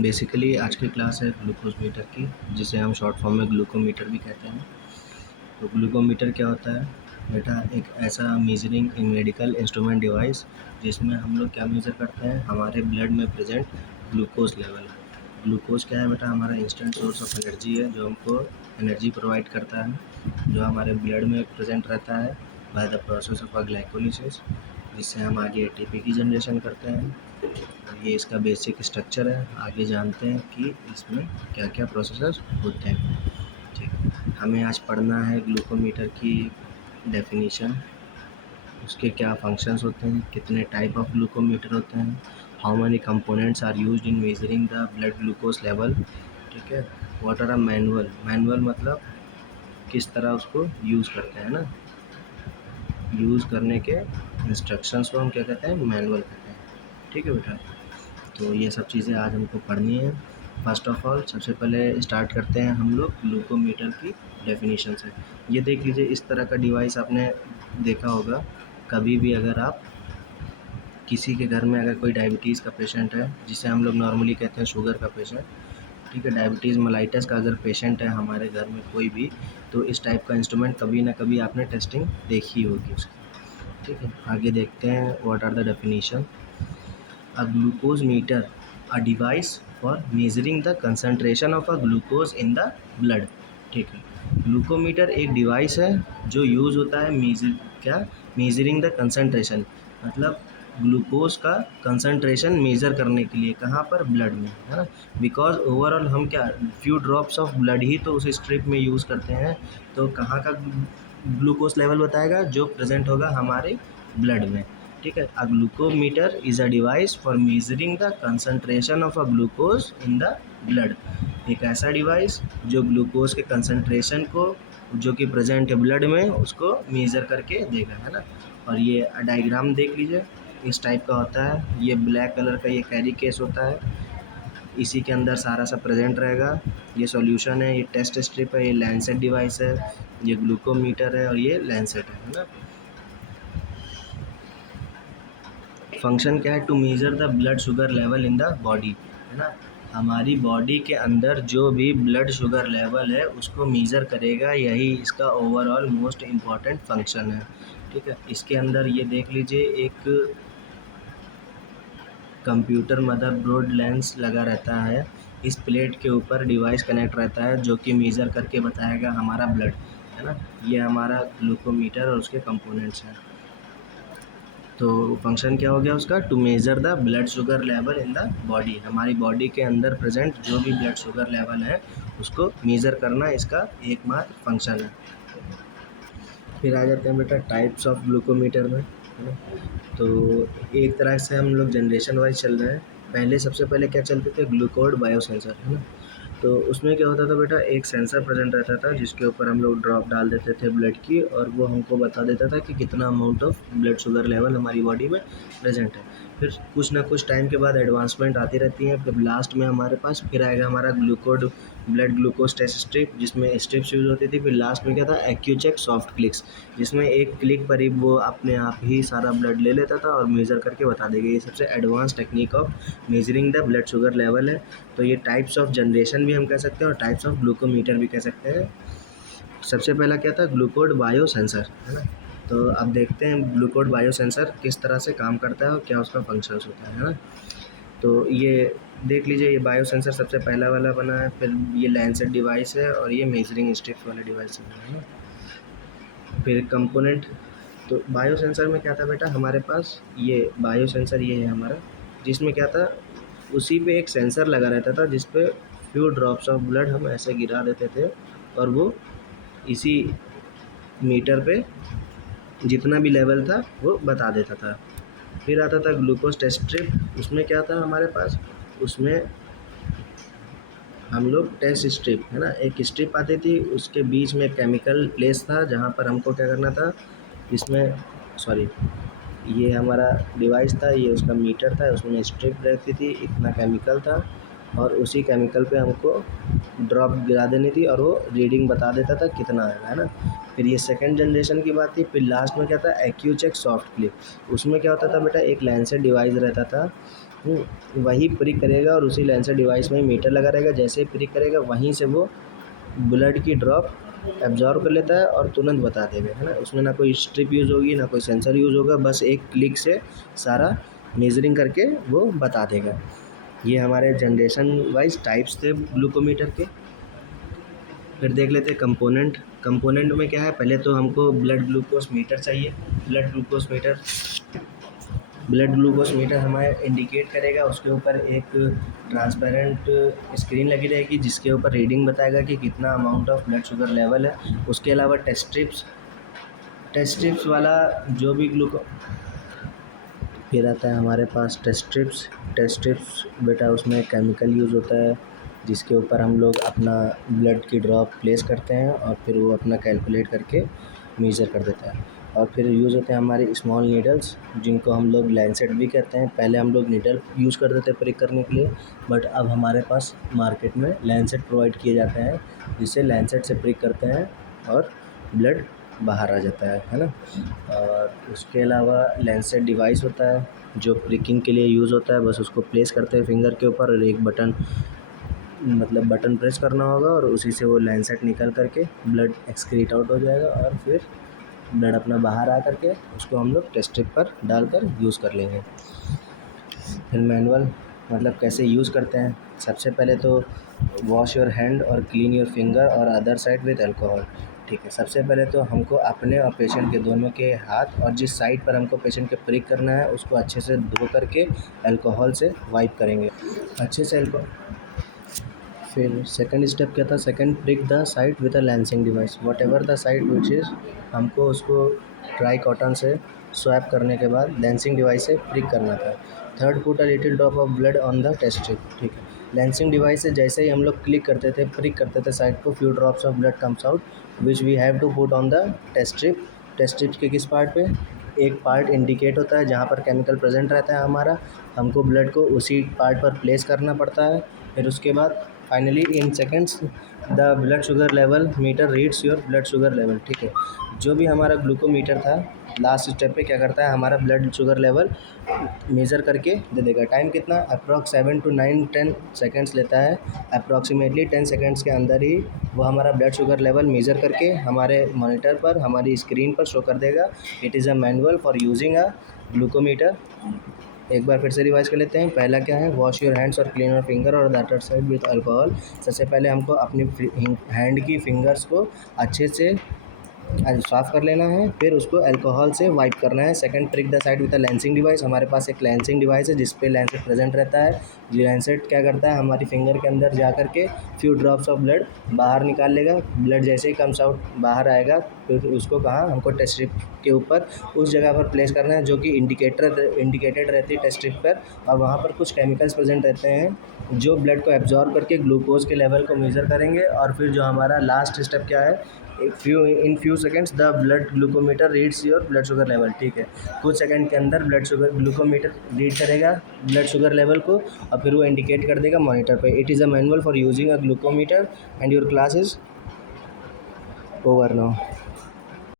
Basically आज की class है ग्लूकोज मीटर की, जिसे हम शॉर्ट फॉर्म में ग्लूकोमीटर भी कहते हैं। तो ग्लूकोमीटर क्या होता है बेटा? एक ऐसा मेजरिंग मेडिकल इंस्ट्रूमेंट डिवाइस जिसमें हम लोग क्या मेज़र करते हैं, हमारे ब्लड में प्रेजेंट ग्लूकोज लेवल। ग्लूकोज क्या है बेटा? हमारा इंस्टेंट सोर्स ऑफ एनर्जी है, जो हमको एनर्जी प्रोवाइड करता है, जो हमारे ब्लड में प्रेजेंट रहता है by the process of glycolysis, जिससे हम आगे एटीपी की जनरेशन करते हैं। ये इसका बेसिक स्ट्रक्चर है। आगे जानते हैं कि इसमें क्या क्या प्रोसेसेस होते हैं। ठीक, हमें आज पढ़ना है ग्लूकोमीटर की डेफिनीशन, उसके क्या फंक्शंस होते हैं, कितने टाइप ऑफ ग्लूकोमीटर होते हैं, how many components are used in measuring the blood glucose level. ठीक है, what are a manual. Manual मतलब किस तरह उसको यूज़ करते हैं ना, यूज़ करने के इंस्ट्रक्शंस को हम क्या कहते हैं, मैनुअल कहते हैं। ठीक है बेटा, तो ये सब चीज़ें आज हमको पढ़नी है। फर्स्ट ऑफ ऑल सबसे पहले स्टार्ट करते हैं हम लोग ग्लूकोमीटर की डेफिनेशन से। ये देख लीजिए, इस तरह का डिवाइस आपने देखा होगा कभी भी। अगर आप किसी के घर में अगर कोई डायबिटीज़ का पेशेंट है, जिसे हम लोग नॉर्मली कहते हैं शुगर का पेशेंट, ठीक है, डायबिटीज़ मेलाइटस का अगर पेशेंट है हमारे घर में कोई भी, तो इस टाइप का इंस्ट्रूमेंट कभी ना कभी आपने टेस्टिंग देखी होगी उसकी। ठीक है, आगे देखते हैं what are the definition. A glucose meter, a device for measuring the concentration of a glucose in the blood। ठीक है, ग्लूकोमीटर एक डिवाइस है जो यूज़ होता है मेजरिंग द कंसंट्रेशन, मतलब ग्लूकोज का कंसंट्रेशन मेज़र करने के लिए। कहाँ पर? ब्लड में, है ना। बिकॉज ओवरऑल हम क्या, फ्यू ड्रॉप्स ऑफ ब्लड ही तो उस स्ट्रिप में यूज़ करते हैं। तो कहाँ का ग्लूकोज लेवल बताएगा? जो प्रेजेंट होगा हमारे ब्लड में। ठीक है, a glucometer is a device for measuring the concentration of a glucose in the blood. एक ऐसा डिवाइस जो ग्लूकोज के कंसंट्रेशन को, जो कि प्रेजेंट है ब्लड में, उसको मेज़र करके देगा, है ना। और ये डायग्राम देख लीजिए, इस टाइप का होता है। ये ब्लैक कलर का ये कैरी केस होता है, इसी के अंदर सारा सब प्रेजेंट रहेगा। ये सॉल्यूशन है, ये टेस्ट स्ट्रिप है, ये लैंसेट डिवाइस है, ये ग्लूकोमीटर है और ये लैंसेट है ना। फंक्शन क्या है? To measure the blood sugar level in the body, है ना। हमारी बॉडी के अंदर जो भी ब्लड शुगर लेवल है उसको मेज़र करेगा, यही इसका ओवरऑल मोस्ट इम्पॉर्टेंट फंक्शन है। ठीक है, इसके अंदर ये देख लीजिए, एक कंप्यूटर मदरबोर्ड लेंस लगा रहता है। इस प्लेट के ऊपर डिवाइस कनेक्ट रहता है जो कि मेज़र करके बताएगा हमारा ब्लड, है ना। ये हमारा ग्लूकोमीटर और उसके कंपोनेंट्स हैं। तो फंक्शन क्या हो गया उसका? To measure the blood sugar level in the body. हमारी बॉडी के अंदर प्रेजेंट जो भी ब्लड शुगर लेवल है उसको मेज़र करना इसका एकमात्र फंक्शन है। फिर आ जाते हैं बेटा टाइप्स ऑफ ग्लूकोमीटर में, है ना। तो एक तरह से हम लोग जनरेशन वाइज चल रहे हैं। पहले सबसे पहले क्या चलते थे? ग्लूकोड बायोसेंसर, है ना। तो उसमें क्या होता था बेटा, एक सेंसर प्रेजेंट रहता था जिसके ऊपर हम लोग ड्रॉप डाल देते थे ब्लड की, और वो हमको बता देता था कि कितना amount of blood sugar level हमारी बॉडी में प्रेजेंट है। फिर कुछ ना कुछ टाइम के बाद एडवांसमेंट आती रहती है। फिर लास्ट में हमारे पास फिर आएगा हमारा ग्लूकोड ब्लड ग्लूकोज टेस्ट स्ट्रिप, जिसमें स्ट्रिप्स यूज़ होती थी। फिर लास्ट में क्या था? एक्यूचेक सॉफ्ट क्लिक्स, जिसमें एक क्लिक पर ही वो अपने आप ही सारा ब्लड ले लेता था और मेज़र करके बता देगा। ये सबसे advance technique of measuring the blood sugar level है। तो ये टाइप्स ऑफ जनरेशन भी हम कह सकते हैं और टाइप्स ऑफ ग्लूकोमीटर भी कह सकते हैं। सबसे पहला क्या था? ग्लूकोड बायो सेंसर, है ना। तो अब देखते हैं ग्लूकोड बायो सेंसर किस तरह से काम करता है और क्या उसका फंक्शंस होता है ना। तो ये देख लीजिए, ये बायो सेंसर सबसे पहला वाला बना है। फिर ये लैंसेट डिवाइस है और ये मेजरिंग स्ट्रिप्स वाला डिवाइस है ना। फिर कंपोनेंट, तो बायो सेंसर में क्या था बेटा हमारे पास? ये बायो सेंसर ये है हमारा, जिसमें क्या था, उसी पे एक सेंसर लगा रहता था जिस पे फ्यू ड्रॉप्स ऑफ ब्लड हम ऐसे गिरा देते थे और वो इसी मीटर पे जितना भी लेवल था वो बता देता था। फिर आता था ग्लूकोज टेस्ट स्ट्रिप। उसमें क्या था हमारे पास? उसमें हम लोग टेस्ट स्ट्रिप, है ना, एक स्ट्रिप आती थी, उसके बीच में केमिकल प्लेस था जहाँ पर हमको क्या करना था, इसमें सॉरी, ये हमारा डिवाइस था, ये उसका मीटर था, उसमें स्ट्रिप रहती थी, इतना केमिकल था और उसी केमिकल पे हमको ड्रॉप गिरा देनी थी और वो रीडिंग बता देता था कितना आएगा, है ना। फिर ये सेकंड जनरेशन की बात थी। फिर लास्ट में क्या था? एक्यूचेक सॉफ्ट क्लिक। उसमें क्या होता था बेटा? एक लैंसेट डिवाइस रहता था, वही प्रिक करेगा और उसी लेंसर डिवाइस में ही मीटर लगा रहेगा। जैसे ही प्रिक करेगा वहीं से वो ब्लड की ड्रॉप एब्जॉर्ब कर लेता है और तुरंत बता देगा, है ना। उसमें ना कोई स्ट्रिप यूज़ होगी, ना कोई सेंसर यूज़ होगा, बस एक क्लिक से सारा मेजरिंग करके वो बता देगा। ये हमारे जनरेशन वाइज टाइप्स थे ग्लूकोमीटर के। फिर देख लेते हैं कंपोनेंट में क्या है। पहले तो हमको ब्लड ग्लूकोज मीटर चाहिए। ब्लड ग्लूकोज मीटर हमारे इंडिकेट करेगा, उसके ऊपर एक ट्रांसपेरेंट स्क्रीन लगी रहेगी जिसके ऊपर रीडिंग बताएगा कि कितना amount of blood sugar level है। उसके अलावा टेस्ट स्ट्रिप्स वाला जो भी फिर आता है हमारे पास टेस्ट स्ट्रिप्स बेटा, उसमें केमिकल यूज़ होता है जिसके ऊपर हम लोग अपना ब्लड की ड्रॉप प्लेस करते हैं और फिर वो अपना कैलकुलेट करके मेज़र कर देता है। और फिर यूज़ होते हैं हमारे स्मॉल नीडल्स जिनको हम लोग लैंसेट भी कहते हैं। पहले हम लोग नीडल यूज़ करते थे प्रिक करने के लिए, बट अब हमारे पास मार्केट में लैंसेट प्रोवाइड किए जाते हैं जिससे लैंसेट से प्रिक करते हैं और ब्लड बाहर आ जाता है ना। और उसके अलावा लैंसेट डिवाइस होता है जो प्रिकिंग के लिए यूज़ होता है। बस उसको प्लेस करते हैं फिंगर के ऊपर और एक बटन प्रेस करना होगा और उसी से वो लैंसेट निकल करके ब्लड एक्सक्रीट आउट हो जाएगा और फिर ब्लड अपना बाहर आ करके उसको हम लोग टेस्ट स्ट्रिप पर डालकर यूज़ कर लेंगे। फिर मैनुअल कैसे यूज़ करते हैं। सबसे पहले तो वॉश योर हैंड और क्लीन योर फिंगर और अदर साइड विद अल्कोहल। ठीक है, सबसे पहले तो हमको अपने और पेशेंट के दोनों के हाथ और जिस साइड पर हमको पेशेंट के प्रिक करना है उसको अच्छे से धो करके अल्कोहल से वाइप करेंगे अच्छे से फिर सेकंड स्टेप क्या था, second prick the site with a lancing device what ever the site which is. हमको उसको ड्राई कॉटन से स्वैप करने के बाद लैंसिंग डिवाइस से प्रिक करना था। Third, put a little drop of blood on the test strip. ठीक है, लैंसिंग डिवाइस से जैसे ही हम लोग क्लिक करते थे, प्रिक करते थे साइड को, few drops of blood comes out which we have to put on the test strip. Test strip के किस पार्ट पे, एक पार्ट इंडिकेट होता है जहाँ पर केमिकल प्रेजेंट रहता है हमारा, हमको ब्लड को उसी पार्ट पर प्लेस करना पड़ता है। फिर उसके बाद finally in seconds the blood sugar level meter reads your blood sugar level. ठीक है, जो भी हमारा ग्लूकोमीटर था लास्ट स्टेप पे क्या करता है, हमारा ब्लड शुगर लेवल मेज़र करके दे देगा। टाइम कितना, अप्रॉक्स 7 to 9-10 सेकेंड्स लेता है। अप्रॉक्सीमेटली 10 सेकेंड्स के अंदर ही वो हमारा ब्लड शुगर लेवल मेज़र करके हमारे मॉनिटर पर, हमारी स्क्रीन पर शो कर देगा। It is a manual for using a glucometer. एक बार फिर से रिवाइज कर लेते हैं। पहला क्या है, वॉश योर हैंड्स और क्लीन योर फिंगर और the other side with alcohol. सबसे पहले हमको अपनी हैंड की फिंगर्स को अच्छे से साफ़ कर लेना है, फिर उसको अल्कोहल से वाइप करना है। Second, prick the side with a lancing device. हमारे पास एक लैंसिंग डिवाइस है जिस पे लैंसेट प्रेजेंट रहता है। ये लैंसेट क्या करता है, हमारी फिंगर के अंदर जा करके फ्यू ड्रॉप्स ऑफ ब्लड बाहर निकाल लेगा। ब्लड जैसे ही कम्स आउट बाहर आएगा फिर उसको कहाँ, हमको टेस्ट स्ट्रिप के ऊपर उस जगह पर प्लेस करना है जो कि इंडिकेटेड रहती है टेस्ट स्ट्रिप पर, और वहाँ पर कुछ केमिकल्स प्रेजेंट रहते हैं जो ब्लड को एब्जॉर्ब करके ग्लूकोज के लेवल को मेज़र करेंगे। और फिर जो हमारा लास्ट स्टेप क्या है, in few seconds the blood glucometer reads your blood sugar level. ठीक है, कुछ सेकंड के अंदर ग्लूकोमीटर रीड करेगा ब्लड शुगर लेवल को और फिर वो इंडिकेट कर देगा मॉनिटर पे। It is a manual for using a glucometer and your class is over now.